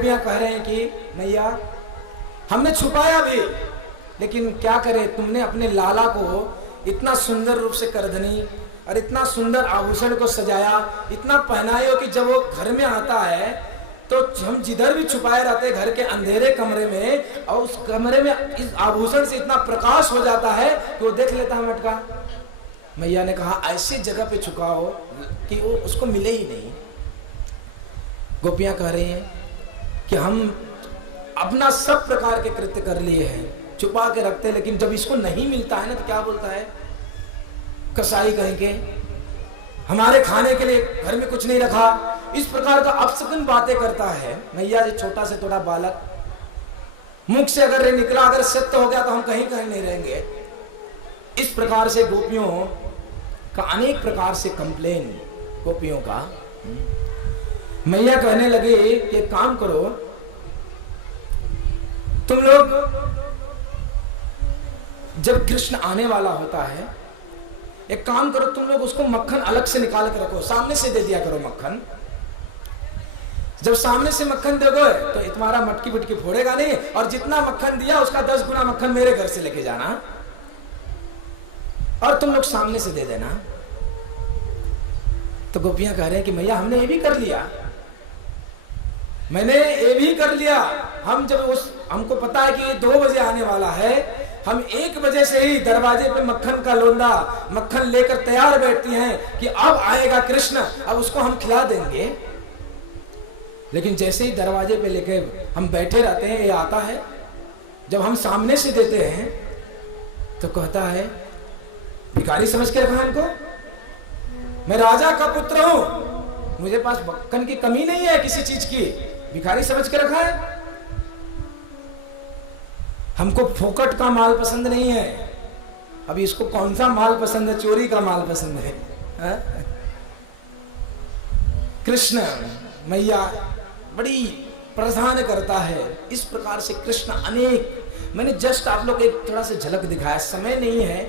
गोपियां कह रहे हैं कि मैया हमने छुपाया भी, लेकिन क्या करे, तुमने अपने लाला को इतना सुंदर रूप से करधनी और इतना सुंदर आभूषण को सजाया, इतना पहनाए हो कि जब वो घर में आता है तो हम जिधर भी छुपाए रहते घर के अंधेरे कमरे में, और उस कमरे में इस आभूषण से इतना प्रकाश हो जाता है कि वो देख लेता है मटका। मैया ने कहा ऐसी जगह पे छुपाओ कि वो उसको मिले ही नहीं। गोपियां कह रही हैं कि हम अपना सब प्रकार के कृत्य कर लिए हैं, छुपा के रखते, लेकिन जब इसको नहीं मिलता है ना तो क्या बोलता है, कसाई कहेंगे हमारे खाने के लिए घर में कुछ नहीं रखा, इस प्रकार का अपशकुन बातें करता है। मैया जी छोटा से थोड़ा बालक, मुख से अगर निकला, अगर सत्य हो गया तो हम कहीं कहीं नहीं रहेंगे। इस प्रकार से गोपियों का अनेक प्रकार से कंप्लेन, गोपियों का। मैया कहने लगे कि काम करो, तुम लोग जब कृष्ण आने वाला होता है, एक काम करो, तुम लोग उसको मक्खन अलग से निकाल के रखो, सामने से दे दिया करो मक्खन। जब सामने से मक्खन दोगे तो तुम्हारा मटकी बुटकी फोड़ेगा नहीं, और जितना मक्खन दिया उसका 10 गुना मक्खन मेरे घर से लेके जाना, और तुम लोग सामने से दे देना। तो गोपियां कह रहे हैं कि मैया हमने ये भी कर लिया, मैंने ये भी कर लिया। हम जब हमको पता है कि ये 2 बजे आने वाला है, हम 1 बजे से ही दरवाजे पे मक्खन का लोंदा मक्खन लेकर तैयार बैठती हैं कि अब आएगा कृष्ण, अब उसको हम खिला देंगे। लेकिन जैसे ही दरवाजे पे लेके हम बैठे रहते हैं, ये आता है, जब हम सामने से देते हैं तो कहता है भिखारी समझ के रखा हमको, मैं राजा का पुत्र हूं, मुझे पास मक्खन की कमी नहीं है किसी चीज की, भिखारी समझ के रखा है। हमको फोकट का माल पसंद नहीं है। अभी इसको कौन सा माल पसंद है, चोरी का माल पसंद है, हा? कृष्ण मैया बड़ी प्रधान करता है। इस प्रकार से कृष्ण अनेक, मैंने जस्ट आप लोग एक थोड़ा सा झलक दिखाया, समय नहीं है,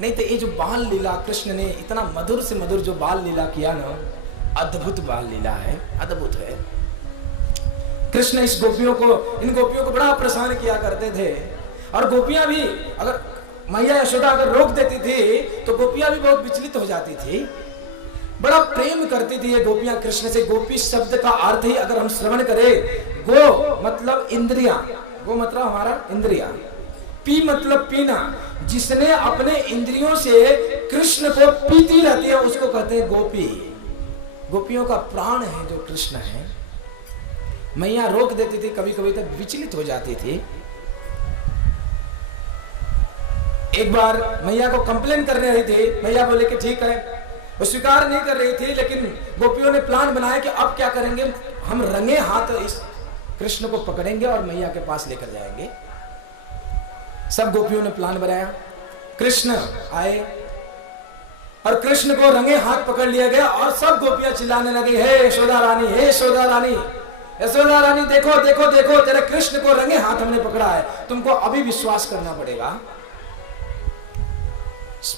नहीं तो ये जो बाल लीला कृष्ण ने इतना मधुर से मधुर जो बाल लीला किया ना, अद्भुत बाल लीला है, अद्भुत है। कृष्ण इन गोपियों को बड़ा परेशान किया करते थे, और गोपियां भी, अगर मैया यशोदा अगर रोक देती थी तो गोपियां भी बहुत विचलित हो जाती थी। बड़ा प्रेम करती थी ये गोपियां कृष्ण से। गोपी शब्द का अर्थ ही अगर हम श्रवण करें, गो मतलब इंद्रिया, गो मतलब हमारा इंद्रिया, पी मतलब पीना, जिसने अपने इंद्रियों से कृष्ण को पीती रहती है उसको कहते हैं गोपी। गोपियों का प्राण है जो कृष्ण है। मैया रोक देती थी, कभी कभी तक विचलित हो जाती थी। एक बार मैया को कंप्लेन करने रही थी, मैया बोले कि ठीक है, वो स्वीकार नहीं कर रही थी, लेकिन गोपियों ने प्लान बनाया कि अब क्या करेंगे, हम रंगे हाथ इस कृष्ण को पकड़ेंगे और मैया के पास लेकर जाएंगे। सब गोपियों ने प्लान बनाया, कृष्ण आए और कृष्ण को रंगे हाथ पकड़ लिया गया, और सब गोपियां चिल्लाने लगी, हे यशोदा रानी, हे यशोदा रानी, यशोदा रानी, देखो देखो देखो, तेरे कृष्ण को रंगे हाथ हमने पकड़ा है, तुमको अभी विश्वास करना पड़ेगा।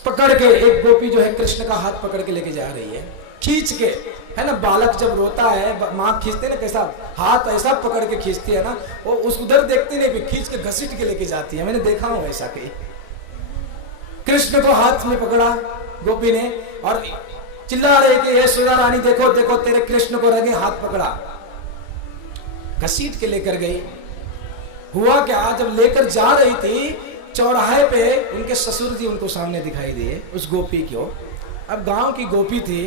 पकड़ के एक गोपी जो है कृष्ण का हाथ पकड़ के लेके जा रही है, खींच के, है ना, बालक जब रोता है माँ खींचते ना, कैसा हाथ ऐसा पकड़ के खींचती है ना, वो उस उधर देखती नहीं, खींच के घसीट के लेके जाती है। मैंने देखा हूं ऐसा कहीं। कृष्ण को हाथ में पकड़ा गोपी ने और चिल्ला रहे कि यशोदा रानी देखो देखो, तेरे कृष्ण को रंगे हाथ पकड़ा, घसीट के लेकर गई। हुआ क्या, जब लेकर जा रही थी चौराहे पे, उनके ससुर जी उनको सामने दिखाई दिए, उस गोपी को। अब गांव की गोपी थी,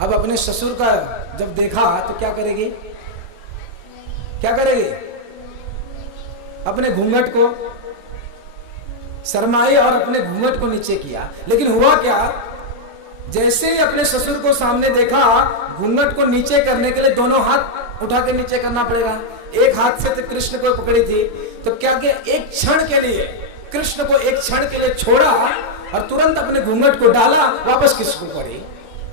अब अपने ससुर का जब देखा तो क्या करेगी, क्या करेगी, अपने घूंघट को शर्माई और अपने घूंघट को नीचे किया। लेकिन हुआ क्या, जैसे ही अपने ससुर को सामने देखा, घूंघट को नीचे करने के लिए दोनों हाथ उठा के नीचे करना पड़ेगा। एक हाथ से तो कृष्ण को पकड़ी थी, तो क्या किया, एक क्षण के लिए कृष्ण को एक क्षण के लिए छोड़ा और तुरंत अपने घूंघट को डाला, वापस कृष्ण को पड़ी।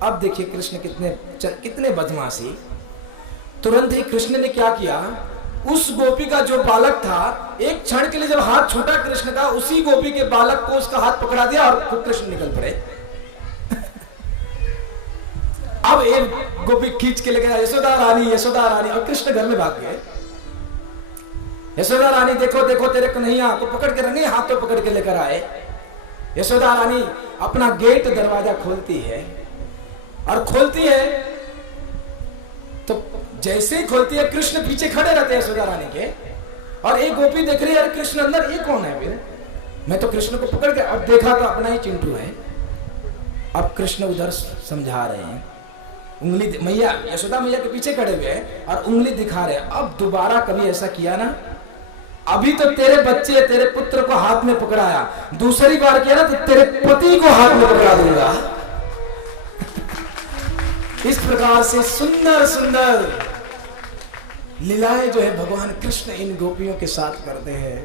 अब देखिए कृष्ण कितने बदमाशी। तुरंत ही कृष्ण ने क्या किया, उस गोपी का जो बालक था, एक क्षण के लिए जब हाथ छूटा कृष्ण का, उसी गोपी के बालक को उसका हाथ पकड़ा दिया और खुद कृष्ण निकल पड़े। अब एक गोपी खींच के लेके यशोदा रानी, यशोदा रानी, और कृष्ण घर में भाग गए। यशोदा रानी देखो देखो तेरे कन्हैया को पकड़ के रंगे हाथों पकड़ के लेकर आए। यशोदा रानी अपना गेट दरवाजा खोलती है और खोलती है तो जैसे ही खोलती है कृष्ण पीछे खड़े रहते हैं यशोदा रानी के, और एक गोपी देख रही है अरे कृष्ण अंदर, ये कौन है फिर? मैं तो कृष्ण को पकड़ के, अब देखा तो अपना ही चिंटू है। अब कृष्ण उधर समझा रहे हैं, उंगली मैया यशोदा मैया के पीछे खड़े हुए हैं और उंगली दिखा रहे हैं। अब दोबारा कभी ऐसा किया ना, अभी तो तेरे बच्चे तेरे पुत्र को हाथ में पकड़ाया, दूसरी बार किया ना तो तेरे पति को हाथ में पकड़ा दूंगा। इस प्रकार से सुंदर सुंदर लीलाएं जो है भगवान कृष्ण इन गोपियों के साथ करते हैं।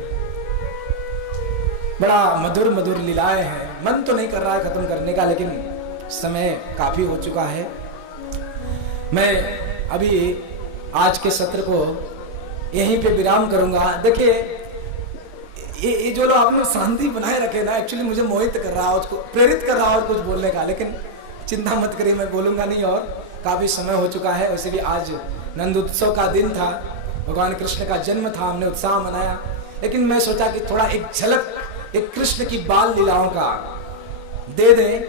बड़ा मधुर मधुर लीलाएं हैं। मन तो नहीं कर रहा है खत्म करने का, लेकिन समय काफी हो चुका है। मैं अभी आज के सत्र को यहीं पे विराम करूंगा। देखिए ये जो लोग आपने शांति बनाए रखे ना, एक्चुअली मुझे मोहित कर रहा है, उसको प्रेरित कर रहा है और कुछ बोलने का, लेकिन चिंता मत करिए मैं बोलूंगा नहीं। और काफी समय हो चुका है। वैसे भी आज नंद उत्सव का दिन था, भगवान कृष्ण का जन्म था, हमने उत्साह मनाया, लेकिन मैं सोचा कि थोड़ा एक झलक एक कृष्ण की बाल लीलाओं का दे दें,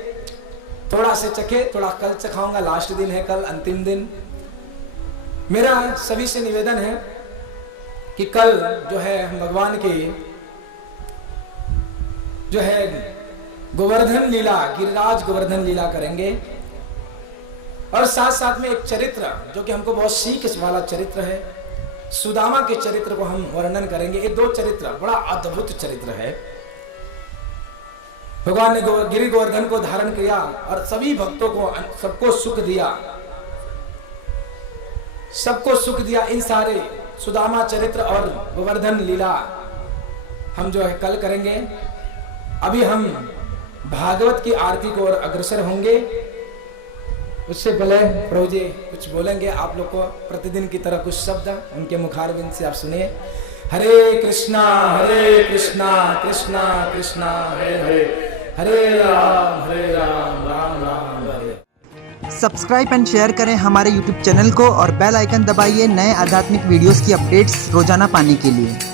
थोड़ा से चखे, थोड़ा कल चखाऊंगा, लास्ट दिन है कल, अंतिम दिन। मेरा सभी से निवेदन है कि कल जो है हम भगवान के जो है गोवर्धन लीला, गिरिराज गोवर्धन लीला करेंगे, और साथ साथ में एक चरित्र जो कि हमको बहुत सीख वाला चरित्र है, सुदामा के चरित्र को हम वर्णन करेंगे। ये दो चरित्र बड़ा अद्भुत चरित्र है। भगवान ने गिरि गोवर्धन को धारण किया और सभी भक्तों को सबको सुख दिया, सबको सुख दिया। इन सारे सुदामा चरित्र और गोवर्धन लीला हम जो है कल करेंगे। अभी हम भागवत की आरती को और अग्रसर होंगे। उससे पहले प्रभु जी कुछ बोलेंगे आप लोग को, प्रतिदिन की तरह कुछ शब्द उनके मुखारविंद से आप सुनिए। हरे कृष्णा कृष्णा कृष्णा हरे हरे, हरे राम राम राम हरे। सब्सक्राइब एंड शेयर करें हमारे YouTube चैनल को और बेल आइकन दबाइए नए आध्यात्मिक वीडियोस की अपडेट्स रोजाना पाने के लिए।